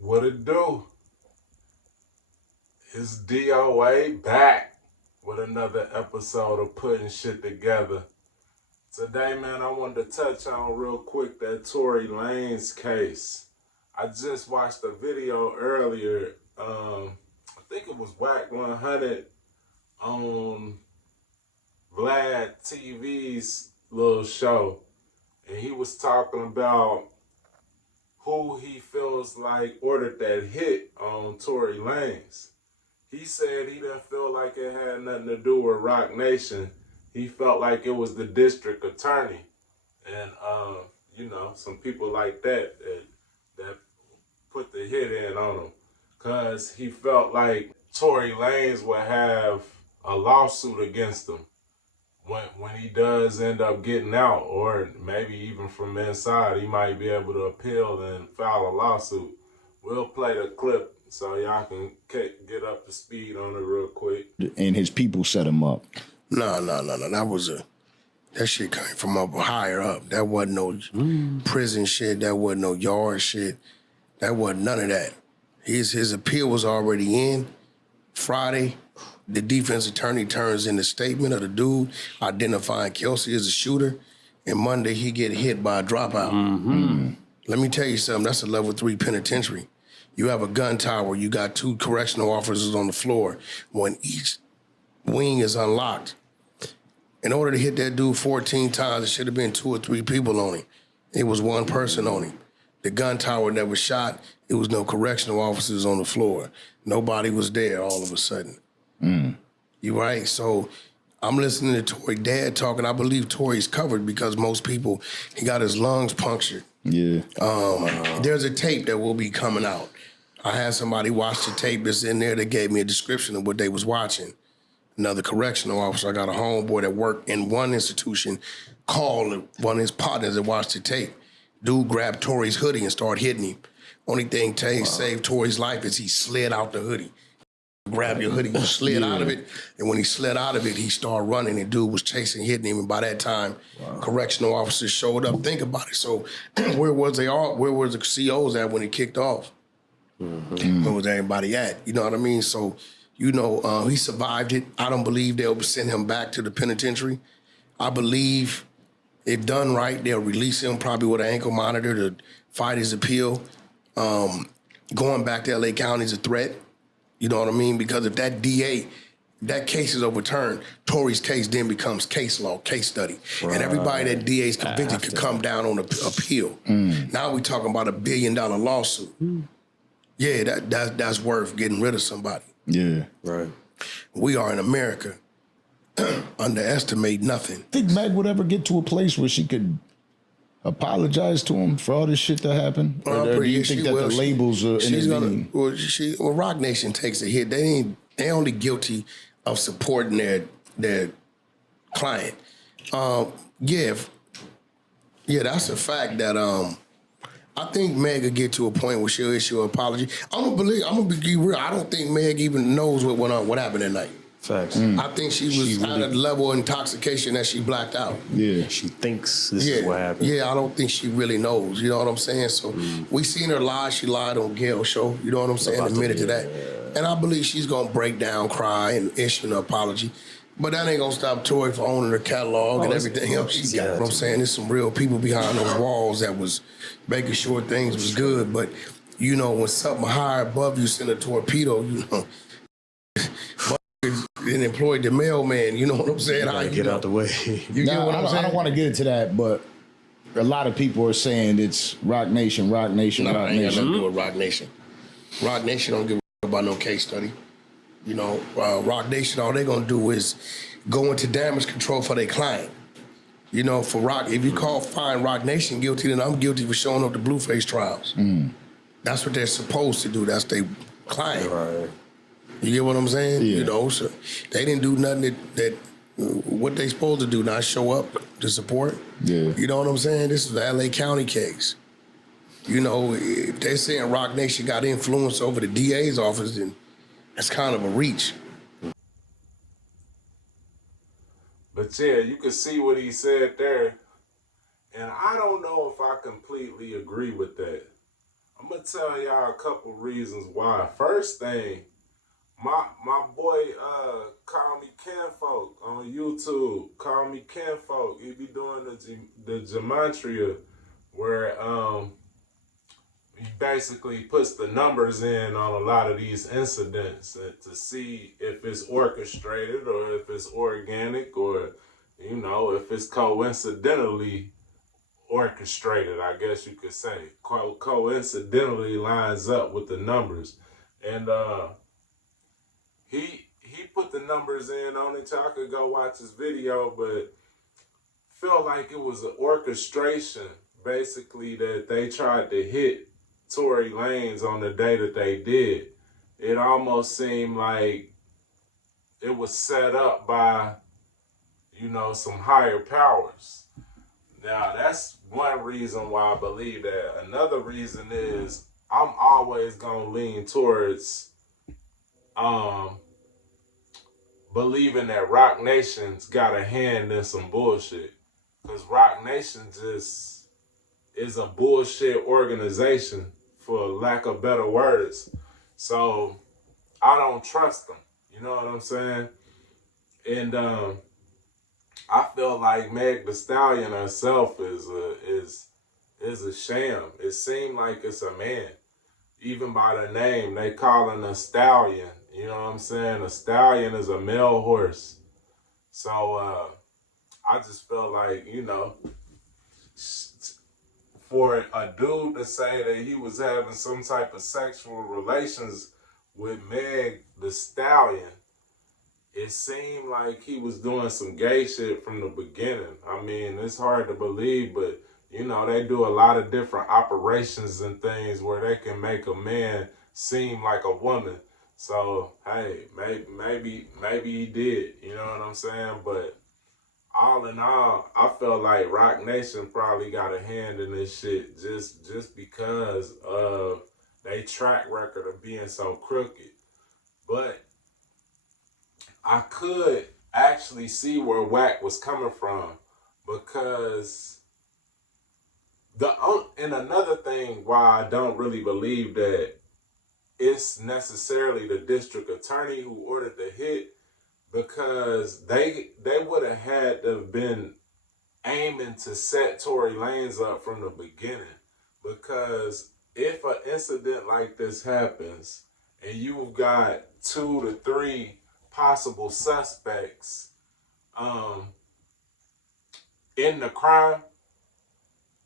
What it do? It's DOA back with another episode of Putting Shit Together. Today, man, I wanted to touch on real quick that Tory Lanez case. I just watched a video earlier. I think it was Whack 100 on Vlad TV's little show. And he was talking about who he feels like ordered that hit on Tory Lanez. He said he didn't feel like it had nothing to do with ROC Nation. He felt like it was the district attorney. And, some people like that put the hit in on him. Because he felt like Tory Lanez would have a lawsuit against him when he does end up getting out, or maybe even from inside, he might be able to appeal and file a lawsuit. We'll play the clip so y'all can get up to speed on it real quick. And his people set him up. No. That shit came from up higher up. That wasn't no prison shit. That wasn't no yard shit. That wasn't none of that. His appeal was already in. Friday, the defense attorney turns in the statement of the dude identifying Kelsey as a shooter. And Monday, he get hit by a dropout. Let me tell you something. That's a level 3 penitentiary. You have a gun tower. You got 2 correctional officers on the floor. When each wing is unlocked, in order to hit that dude 14 times, it should have been 2 or 3 people on him. It was 1 person on him. The gun tower never shot. It was no correctional officers on the floor. Nobody was there all of a sudden. You right? So I'm listening to Tory dad talking. I believe Tory's covered because most people, he got his lungs punctured. Yeah. There's a tape that will be coming out. I had somebody watch the tape that's in there that gave me a description of what they was watching. Another correctional officer, I got a homeboy that worked in one institution, called one of his partners that watched the tape. Dude grabbed Tory's hoodie and started hitting him. Only thing saved Tory's life is he slid out the hoodie. Grab your hoodie, he slid out of it, and when he slid out of it, he started running, and dude was chasing, hitting him, and by that time, correctional officers showed up. Think about it. So where was they all? Where was the COs at when it kicked off? Where was everybody at? You know what I mean? So, he survived it. I don't believe they'll send him back to the penitentiary. I believe if done right, they'll release him probably with an ankle monitor to fight his appeal. Going back to LA County is a threat. You know what I mean? Because if that DA, that case is overturned, Tory's case then becomes case law, case study. Right. And everybody that DA's convicted could come down on appeal. Now we talking about $1 billion lawsuit. Yeah, that's worth getting rid of somebody. Yeah. Right. We are in America. Underestimate nothing. Think Meg would ever get to a place where she could apologize to him for all this shit that happened? Or do you think that the labels are intervening? Well, ROC Nation takes a hit. They only guilty of supporting their client. Yeah, that's a fact that I think Meg will get to a point where she'll issue an apology. I'm gonna be real. I don't think Meg even knows what happened that night. Facts. I think she was at a level of intoxication that she blacked out. Yeah. She thinks this is what happened. Yeah, I don't think she really knows. You know what I'm saying? So we seen her lie. She lied on Gail's show. You know what I'm saying? Admitted to that. And I believe she's going to break down, cry, and issue an apology. But that ain't going to stop Tory from owning her catalog and everything else she got. You know what I'm saying? There's some real people behind those walls that was making sure things was good. But, when something high above you send a torpedo, and employed the mailman, you know what I'm saying? I get out the way. You get what I'm saying? I don't want to get into that, but a lot of people are saying it's ROC Nation, ROC Nation, No, ROC ain't got Nation. nothing to do with ROC Nation. ROC Nation don't give a fuck about no case study. ROC Nation, all they gonna do is go into damage control for their client. For ROC, if you find ROC Nation guilty, then I'm guilty for showing up to Blueface trials. That's what they're supposed to do. That's their client. Right. You get what I'm saying? Yeah. So they didn't do nothing that what they supposed to do, not show up to support. Yeah. You know what I'm saying? This is the LA County case. If they're saying ROC Nation got influence over the DA's office, then that's kind of a reach. But yeah, you can see what he said there. And I don't know if I completely agree with that. I'm gonna tell y'all a couple reasons why. First thing, my boy Call Me Kinfolk on YouTube. Call Me Kinfolk. He be doing the gematria where he basically puts the numbers in on a lot of these incidents to see if it's orchestrated or if it's organic or if it's coincidentally orchestrated, I guess you could say. Coincidentally lines up with the numbers. And he put the numbers in on it. Y'all could go watch his video, but felt like it was an orchestration, basically, that they tried to hit Tory Lanez on the day that they did. It almost seemed like it was set up by, some higher powers. Now, that's one reason why I believe that. Another reason is I'm always going to lean towards believing that Roc Nation's got a hand in some bullshit. Because Roc Nation just is a bullshit organization, for lack of better words. So I don't trust them. You know what I'm saying? And I feel like Meg Thee Stallion herself is a sham. It seemed like it's a man. Even by the name, they calling a stallion. You know what I'm saying? A stallion is a male horse. So I just feel like, for a dude to say that he was having some type of sexual relations with Meg Thee Stallion, it seemed like he was doing some gay shit from the beginning. I mean, it's hard to believe, but they do a lot of different operations and things where they can make a man seem like a woman. So hey, maybe he did. You know what I'm saying? But all in all, I feel like Roc Nation probably got a hand in this shit just because of their track record of being so crooked. But I could actually see where Wack was coming from, because and another thing why I don't really believe that it's necessarily the district attorney who ordered the hit, because they would have had to have been aiming to set Tory Lanez up from the beginning. Because if an incident like this happens and you've got 2 to 3 possible suspects in the crime,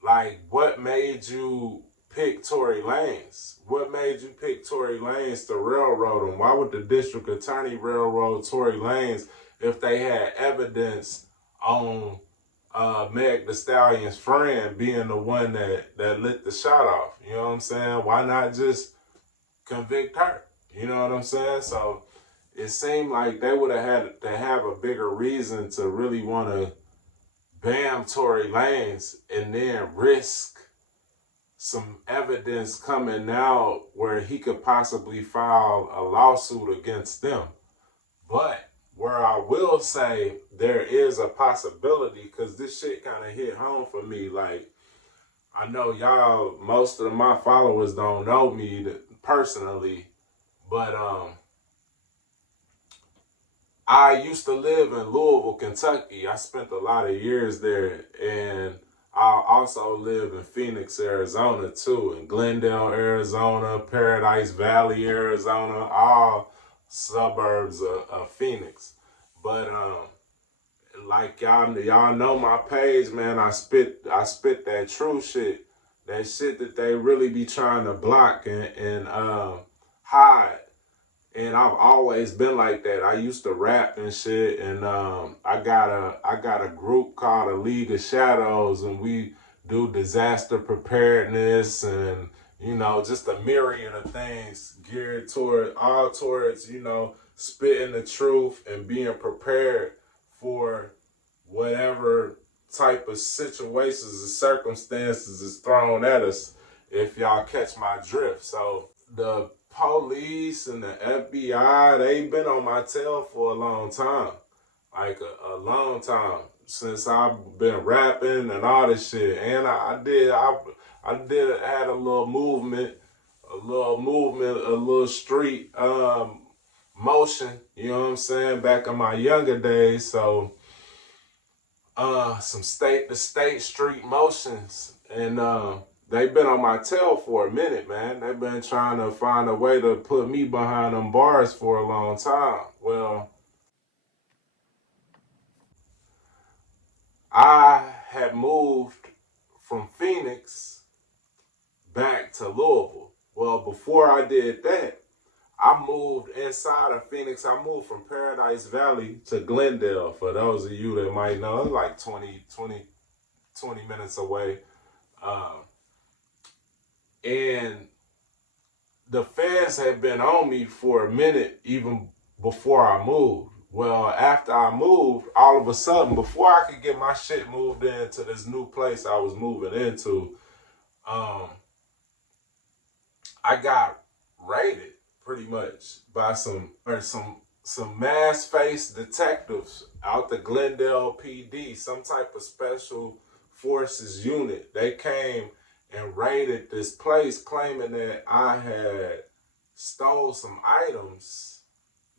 like, what made you pick Tory Lanez? What made you pick Tory Lanez to railroad him? Why would the district attorney railroad Tory Lanez if they had evidence on Meg Thee Stallion's friend being the one that lit the shot off? You know what I'm saying? Why not just convict her? You know what I'm saying? So it seemed like they would have had to have a bigger reason to really want to bam Tory Lanez and then risk some evidence coming out where he could possibly file a lawsuit against them. But where I will say there is a possibility, because this shit kind of hit home for me. Like, I know y'all, most of my followers don't know me personally, but I used to live in Louisville, Kentucky. I spent a lot of years there, and I also live in Phoenix, Arizona too, in Glendale, Arizona, Paradise Valley, Arizona, all suburbs of Phoenix. But like y'all know my page, man. I spit that true shit, that shit that they really be trying to block and hide. And I've always been like that. I used to rap and shit, and I got a group called the League of Shadows, and we do disaster preparedness and just a myriad of things geared towards spitting the truth and being prepared for whatever type of situations and circumstances is thrown at us, if y'all catch my drift. So the police and the FBI, they've been on my tail for a long time. Like a long time. Since I've been rapping and all this shit. And I had a little movement a little movement, a little street motion, you know what I'm saying, back in my younger days. So some state to state street motions, and they've been on my tail for a minute, man. They've been trying to find a way to put me behind them bars for a long time. Well, I had moved from Phoenix back to Louisville. Well, before I did that, I moved inside of Phoenix. I moved from Paradise Valley to Glendale. For those of you that might know, it's like 20 minutes away. And the feds had been on me for a minute even before I moved. Well, after I moved, all of a sudden, before I could get my shit moved into this new place I was moving into, I got raided pretty much by some mass-faced detectives out the Glendale PD, some type of special forces unit. They came and raided this place claiming that I had stole some items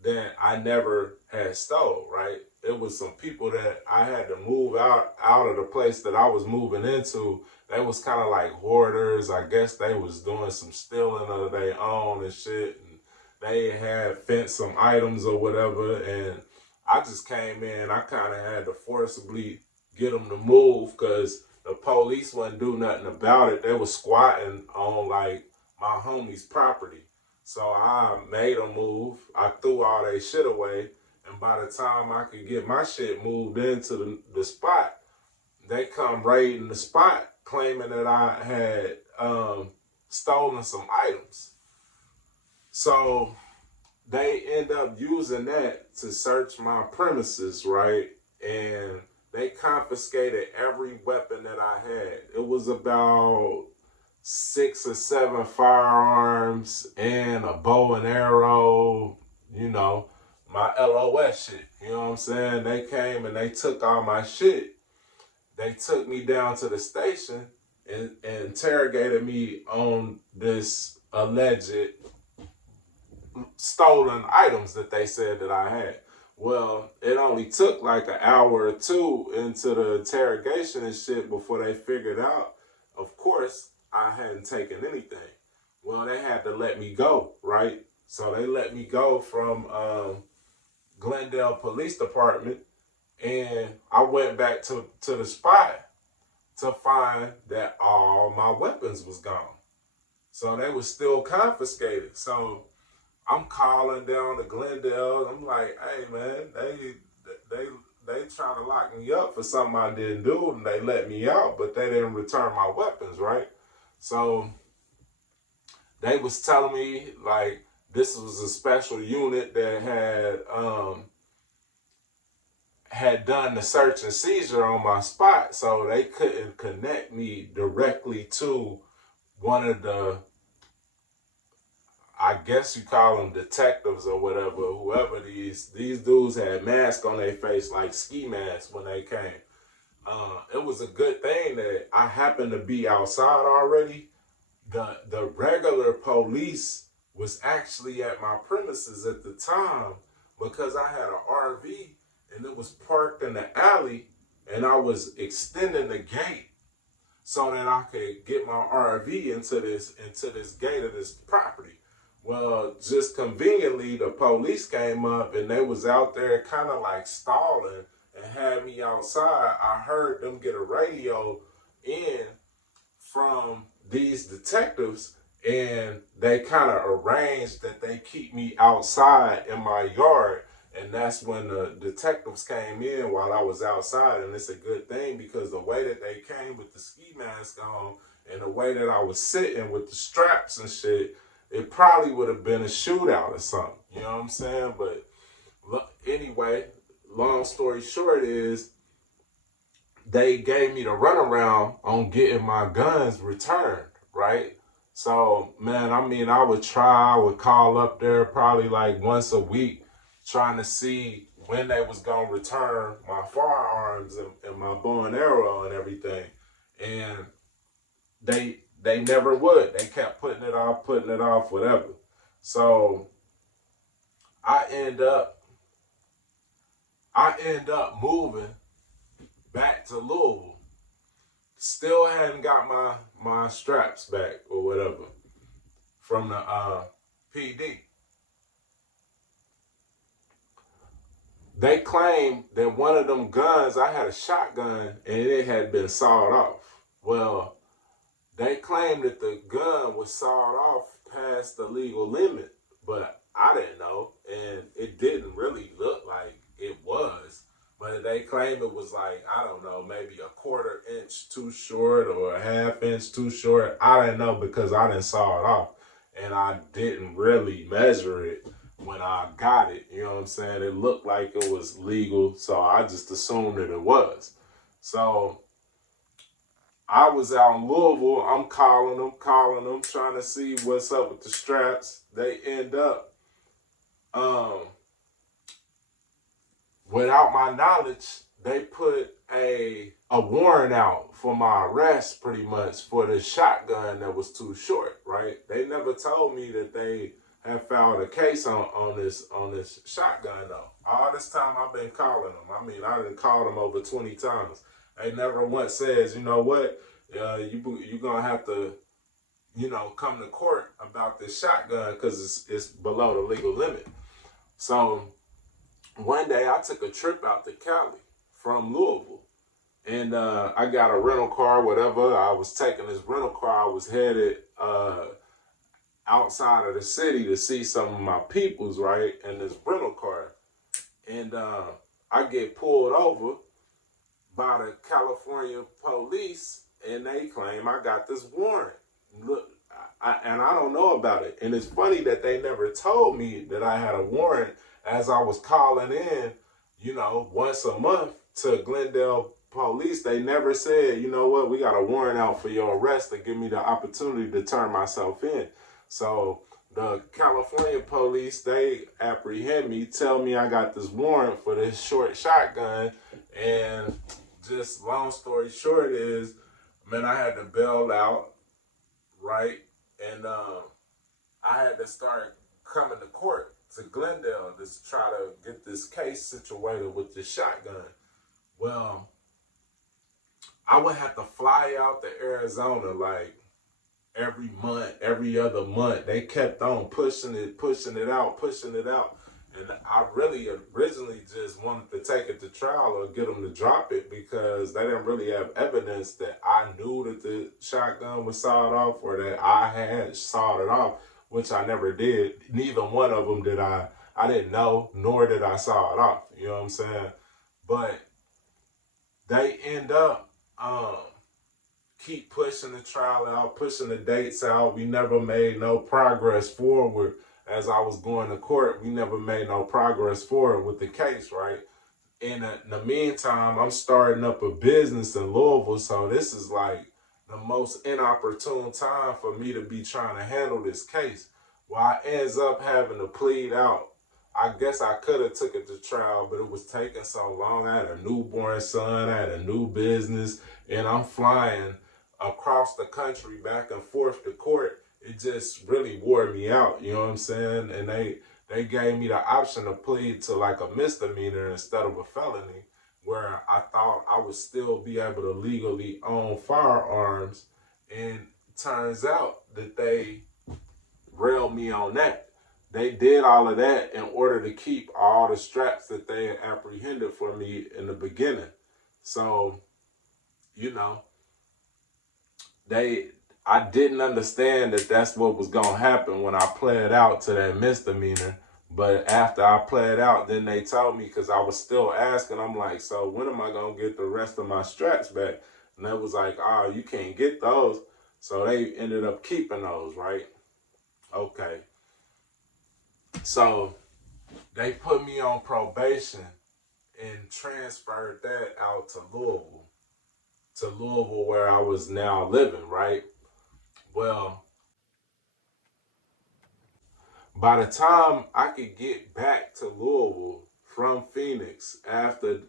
that I never had stole, right? It was some people that I had to move out of the place that I was moving into. They was kind of like hoarders. I guess they was doing some stealing of their own and shit. And they had fenced some items or whatever. And I just came in. I kind of had to forcibly get them to move because the police wouldn't do nothing about it. They was squatting on like my homie's property. So I made them move. I threw all their shit away. And by the time I could get my shit moved into the spot, they come raiding the spot claiming that I had stolen some items. So they end up using that to search my premises, right? And they confiscated every weapon that I had. It was about 6 or 7 firearms and a bow and arrow, you know, my LOS shit. You know what I'm saying? They came and they took all my shit. They took me down to the station and interrogated me on this alleged stolen items that they said that I had. Well, it only took like an hour or two into the interrogation and shit before they figured out, of course, I hadn't taken anything. Well, they had to let me go, right? So they let me go from Glendale Police Department, and I went back to the spot to find that all my weapons was gone. So they was still confiscated. So I'm calling down to Glendale. I'm like, hey man, they trying to lock me up for something I didn't do, and they let me out, but they didn't return my weapons, right? So they was telling me like this was a special unit that had done the search and seizure on my spot, so they couldn't connect me directly to one of the, I guess you call them detectives or whatever, whoever these dudes had masks on their face, like ski masks when they came. It was a good thing that I happened to be outside already. The regular police was actually at my premises at the time because I had an RV and it was parked in the alley, and I was extending the gate so that I could get my RV into this gate of this property. Well, just conveniently, the police came up and they was out there kind of like stalling and had me outside. I heard them get a radio in from these detectives, and they kind of arranged that they keep me outside in my yard. And that's when the detectives came in while I was outside. And it's a good thing because the way that they came with the ski mask on and the way that I was sitting with the straps and shit, it probably would have been a shootout or something. You know what I'm saying? But anyway, long story short is they gave me the runaround on getting my guns returned, right? So, man, I mean, I would call up there probably like once a week trying to see when they was going to return my firearms and my bow and arrow and everything. And they they never would. They kept putting it off, whatever. So I end up moving back to Louisville. Still hadn't got my straps back or whatever from the PD. They claimed that one of them guns, I had a shotgun and it had been sawed off. Well, they claimed that the gun was sawed off past the legal limit, but I didn't know, and it didn't really look like it was. But they claimed it was like, I don't know, maybe a 1/4 inch too short or a 1/2 inch too short. I didn't know because I didn't saw it off, and I didn't really measure it when I got it. You know what I'm saying? It looked like it was legal, so I just assumed that it was. So I was out in Louisville. I'm calling them, trying to see what's up with the straps. They end up, without my knowledge, they put a warrant out for my arrest, pretty much, for the shotgun that was too short, right? They never told me that they had filed a case on this shotgun, though. All this time I've been calling them. I mean, I done called them over 20 times. They never once says, you know what, you're going to have to, come to court about this shotgun because it's below the legal limit. So one day I took a trip out to Cali from Louisville, and I got a rental car, whatever. I was taking this rental car. I was headed outside of the city to see some of my peoples, right, in this rental car. And I get pulled over by the California police, and they claim I got this warrant. Look, and I don't know about it. And it's funny that they never told me that I had a warrant as I was calling in, once a month to Glendale police. They never said, you know what, we got a warrant out for your arrest to give me the opportunity to turn myself in. So the California police, they apprehend me, tell me I got this warrant for this short shotgun, and just long story short is, man, I had to bail out, right? And I had to start coming to court to Glendale to try to get this case situated with the shotgun. Well, I would have to fly out to Arizona like every month, every other month. They kept on pushing it out. And I really originally just wanted to take it to trial or get them to drop it because they didn't really have evidence that I knew that the shotgun was sawed off or that I had sawed it off, which I never did. Neither one of them did I didn't know, nor did I saw it off. You know what I'm saying? But they end up keep pushing the trial out, pushing the dates out. We never made no progress forward. As I was going to court, we never made no progress forward with the case, right? In the meantime, I'm starting up a business in Louisville, so this is like the most inopportune time for me to be trying to handle this case. Well, I ends up having to plead out. I guess I could have took it to trial, but it was taking so long. I had a newborn son, I had a new business, and I'm flying across the country back and forth to court. It just really wore me out, you know what I'm saying? And they gave me the option to plead to like a misdemeanor instead of a felony, where I thought I would still be able to legally own firearms. And turns out that they railed me on that. They did all of that in order to keep all the straps that they had apprehended for me in the beginning. So, I didn't understand that that's what was going to happen when I pled out to that misdemeanor. But after I pled out, then they told me, because I was still asking, I'm like, so when am I going to get the rest of my straps back? And they was like, oh, you can't get those. So they ended up keeping those, right? Okay. So they put me on probation and transferred that out to Louisville where I was now living, right? Well, by the time I could get back to Louisville from Phoenix after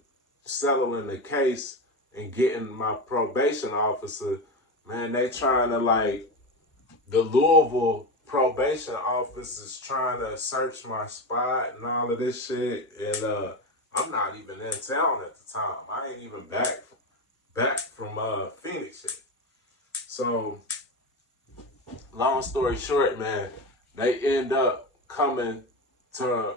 settling the case and getting my probation officer man, they trying to like, the Louisville probation office is trying to search my spot and all of this shit. And I'm not even in town at the time. I ain't even back from Phoenix yet. So, long story short, man, they end up coming to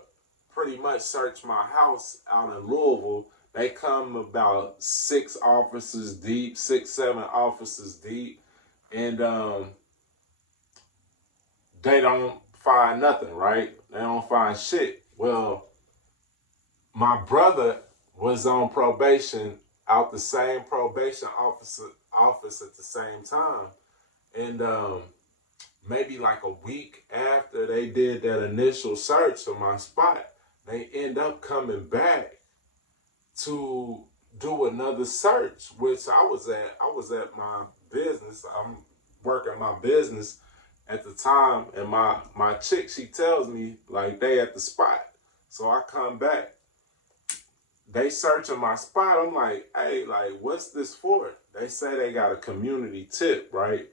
pretty much search my house out in Louisville. They come about 6 officers deep, 6, 7 officers deep, and they don't find nothing, right? They don't find shit. Well, my brother was on probation out the same probation office at the same time. And maybe like a week after they did that initial search of my spot, they end up coming back to do another search, which I was at my business. I'm working my business at the time, and my chick, she tells me like they at the spot. So I come back. They searching my spot. I'm like, hey, like, what's this for? They say they got a community tip, right?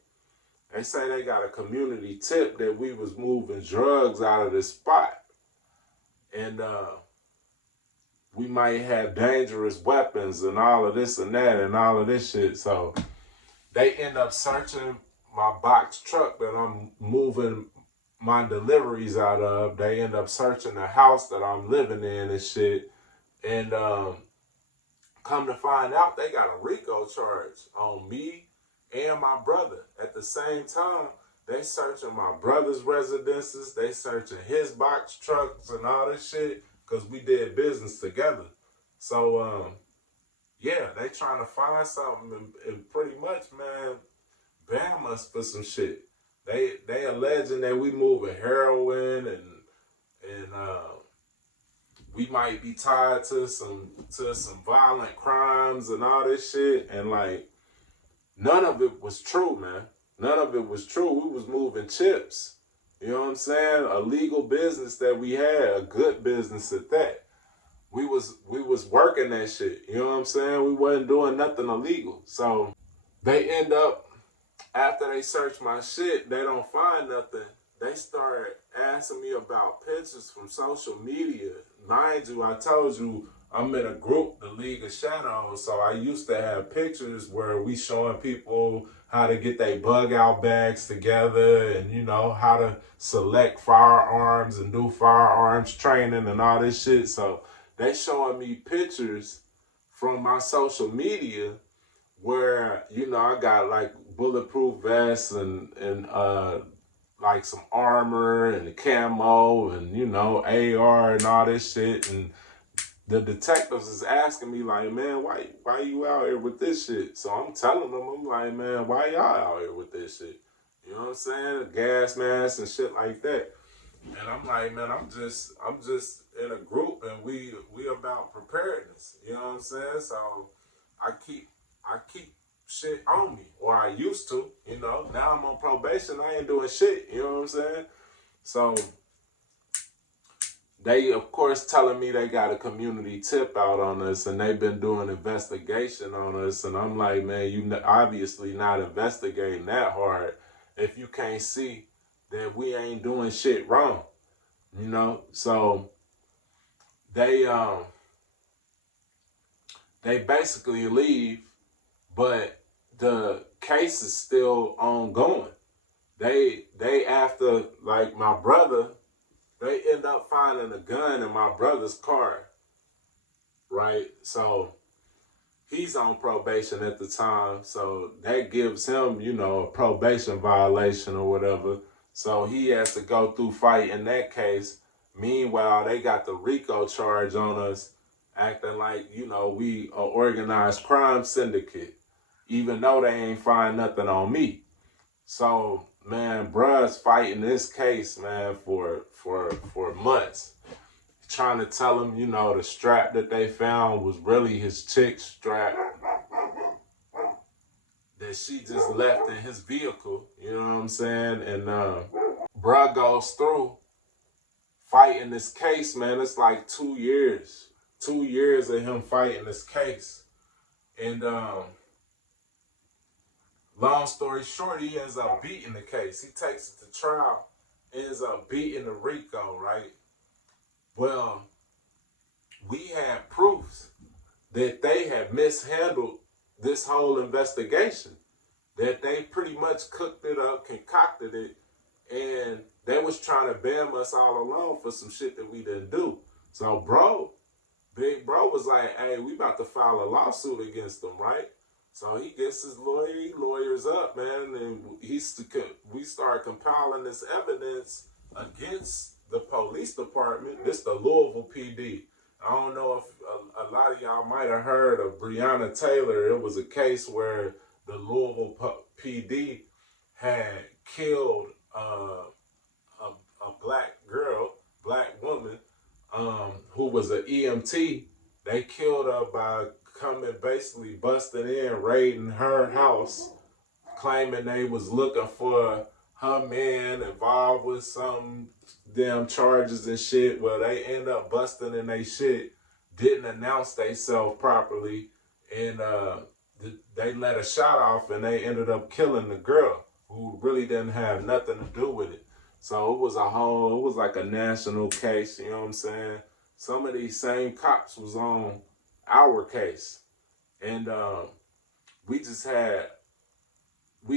They say they got a community tip that we was moving drugs out of this spot. And we might have dangerous weapons and all of this and that and all of this shit. So they end up searching my box truck that I'm moving my deliveries out of. They end up searching the house that I'm living in and shit. And come to find out, they got a RICO charge on me and my brother. At the same time, they searching my brother's residences. They searching his box trucks and all this shit because we did business together. So, yeah, they trying to find something and pretty much, man, ban us for some shit. They alleging that we moving heroin and we might be tied to some violent crimes and all this shit. And like, none of it was true, man. None of it was true. We was moving chips. You know what I'm saying? A legal business that we had, a good business at that. We was working that shit. You know what I'm saying? We wasn't doing nothing illegal. So they end up, after they search my shit, they don't find nothing. They started asking me about pictures from social media. Mind you, I told you I'm in a group, the League of Shadows, so I used to have pictures where we showing people how to get their bug out bags together and, you know, how to select firearms and do firearms training and all this shit. So they showing me pictures from my social media where, you know, I got like bulletproof vests and like some armor and camo and, you know, AR and all this shit. And the detectives is asking me like, man, why you out here with this shit? So I'm telling them, I'm like, man, why y'all out here with this shit? You know what I'm saying? Gas masks and shit like that. And I'm like, man, I'm just in a group and we about preparedness. You know what I'm saying? So I keep shit on me, or I used to, you know. Now I'm on probation, I ain't doing shit, you know what I'm saying? So they, of course, telling me they got a community tip out on us and they've been doing investigation on us. And I'm like, man, you obviously not investigating that hard if you can't see that we ain't doing shit wrong, you know? So they basically leave, but the case is still ongoing. They after, like, my brother, they end up finding a gun in my brother's car, right? So he's on probation at the time, so that gives him, you know, a probation violation or whatever. So he has to go through fighting that case. Meanwhile, they got the RICO charge on us, acting like, you know, we an organized crime syndicate, even though they ain't find nothing on me. So, man, bruh's fighting this case, man, for months. Trying to tell him, you know, the strap that they found was really his chick's strap that she just left in his vehicle, you know what I'm saying? And bruh goes through fighting this case, man. It's like 2 years. 2 years of him fighting this case. And Long story short, he ends up beating the case. He takes it to trial, ends up beating the RICO, right? Well, we had proofs that they had mishandled this whole investigation, that they pretty much cooked it up, concocted it, and they was trying to bam us all along for some shit that we didn't do. So big bro was like, hey, we about to file a lawsuit against them, right? So he gets his lawyer, he lawyers up, man, and we start compiling this evidence against the police department. This the Louisville PD. I don't know if a lot of y'all might have heard of Breonna Taylor. It was a case where the Louisville PD had killed a black woman, who was an EMT. They killed her by basically busting in, raiding her house, claiming they was looking for her man involved with some damn charges and shit. Well, they end up busting in they shit, didn't announce themselves properly, and they let a shot off, and they ended up killing the girl who really didn't have nothing to do with it. So it was like a national case, you know what I'm saying? Some of these same cops was on our case. And we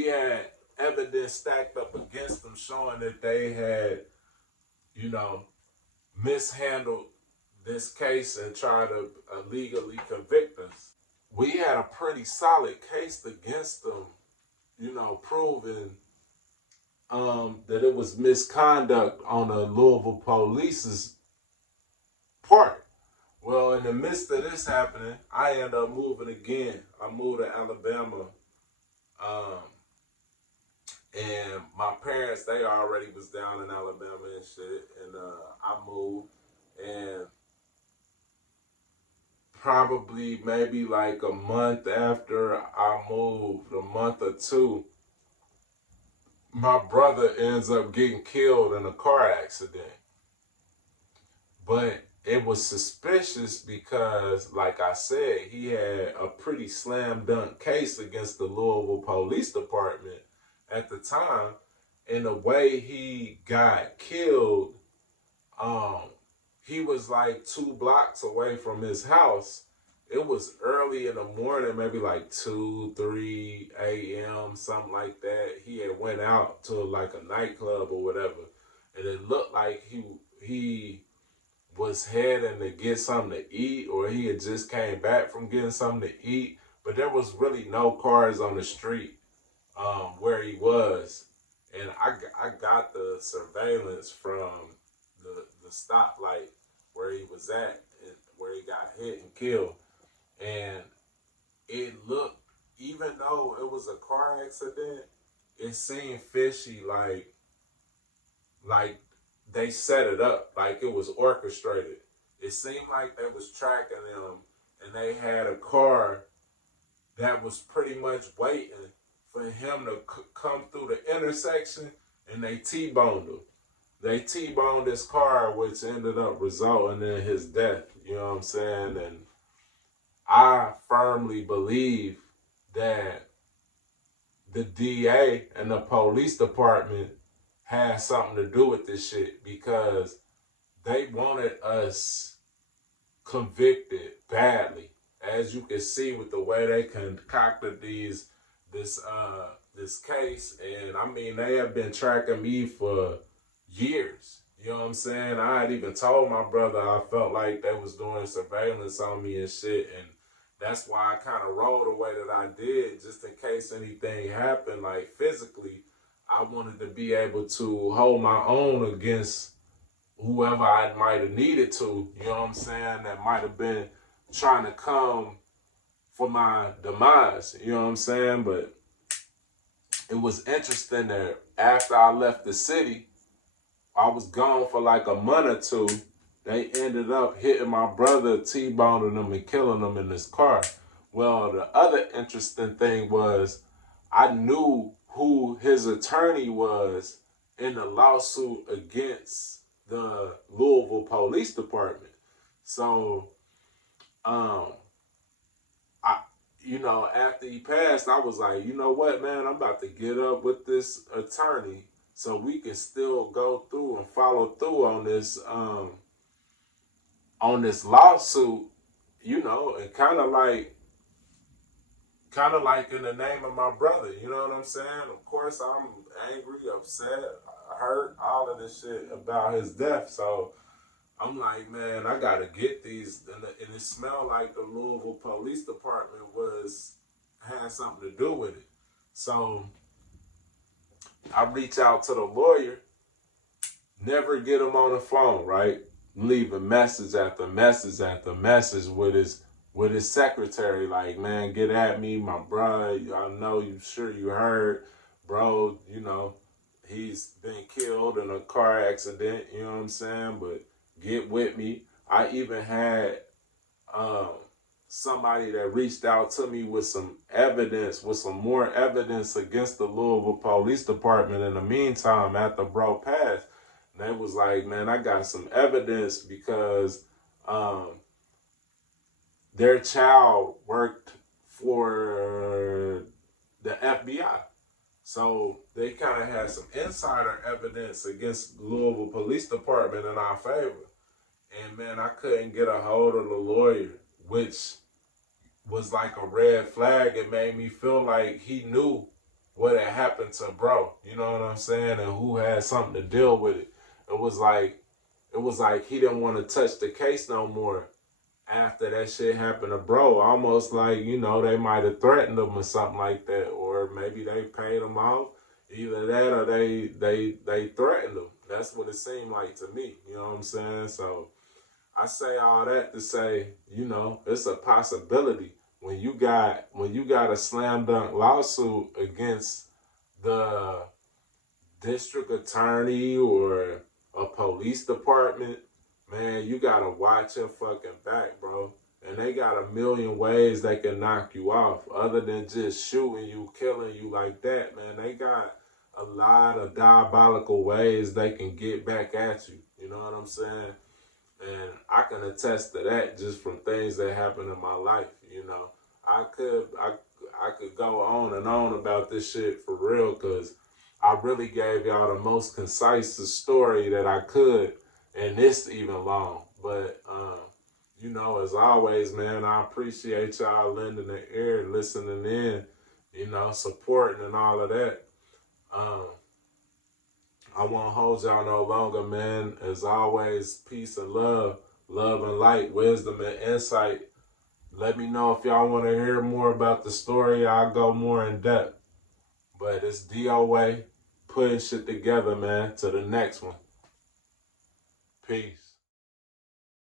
had evidence stacked up against them showing that they had, mishandled this case and tried to illegally convict us. We had a pretty solid case against them, proving that it was misconduct on the Louisville police's part. Well, in the midst of this happening, I end up moving again. I moved to Alabama. And my parents, they already was down in Alabama and shit. And I moved. And probably maybe like a month after I moved, a month or two, my brother ends up getting killed in a car accident. But it was suspicious because, like I said, he had a pretty slam dunk case against the Louisville Police Department at the time. And the way he got killed, he was like 2 blocks away from his house. It was early in the morning, maybe like 2, 3 a.m., something like that. He had went out to like a nightclub or whatever. And it looked like he was heading to get something to eat, or he had just came back from getting something to eat. But there was really no cars on the street where he was. And I got the surveillance from the stoplight where he was at, and where he got hit and killed. And it looked, even though it was a car accident, it seemed fishy, like they set it up, like it was orchestrated. It seemed like they was tracking him, and they had a car that was pretty much waiting for him to come through the intersection, and they T-boned him. They T-boned his car, which ended up resulting in his death. You know what I'm saying? And I firmly believe that the DA and the police department had something to do with this shit, because they wanted us convicted badly. As you can see with the way they concocted this case. And I mean, they have been tracking me for years. You know what I'm saying? I had even told my brother I felt like they was doing surveillance on me and shit. And that's why I kind of rolled the way that I did, just in case anything happened, like physically. I wanted to be able to hold my own against whoever I might have needed to, you know what I'm saying, that might have been trying to come for my demise, you know what I'm saying? But it was interesting that after I left the city, I was gone for like a month or two. They ended up hitting my brother, T-boning him and killing him in his car. Well, the other interesting thing was I knew who his attorney was in the lawsuit against the Louisville Police Department. So, you know, after he passed, I was like, you know what, man, I'm about to get up with this attorney so we can still go through and follow through on this lawsuit, you know, and kind of like in the name of my brother, you know what I'm saying? Of course, I'm angry, upset, hurt, all of this shit about his death. So I'm like, man, I gotta get these, and it smelled like the Louisville Police Department had something to do with it. So I reach out to the lawyer, never get him on the phone, right? Leaving message after message after message with his secretary, like, man, get at me, my bro. I know you sure you heard, bro, you know, he's been killed in a car accident, you know what I'm saying? But get with me. I even had somebody that reached out to me with some evidence, with some more evidence against the Louisville Police Department in the meantime after bro passed. And they was like, man, I got some evidence because their child worked for the FBI. So they kind of had some insider evidence against the Louisville Police Department in our favor. And man, I couldn't get a hold of the lawyer, which was like a red flag. It made me feel like he knew what had happened to bro. You know what I'm saying? And who had something to deal with it. It was like he didn't want to touch the case no more after that shit happened to bro. Almost like, you know, they might have threatened him or something like that. Or maybe they paid him off. Either that or they threatened him. That's what it seemed like to me. You know what I'm saying? So I say all that to say, you know, it's a possibility when you got a slam dunk lawsuit against the district attorney or a police department, man, you gotta watch your fucking back, bro. And they got a million ways they can knock you off other than just shooting you, killing you like that, man. They got a lot of diabolical ways they can get back at you. You know what I'm saying? And I can attest to that just from things that happened in my life, you know. I could go on and on about this shit for real because I really gave y'all the most concise story that I could, and this even long. But you know, as always, man, I appreciate y'all lending the ear, listening in, you know, supporting and all of that. I won't hold y'all no longer, man. As always, peace and love and light, wisdom and insight. Let me know if y'all want to hear more about the story. I'll go more in depth. But it's DOA putting shit together, man. To the next one. Peace.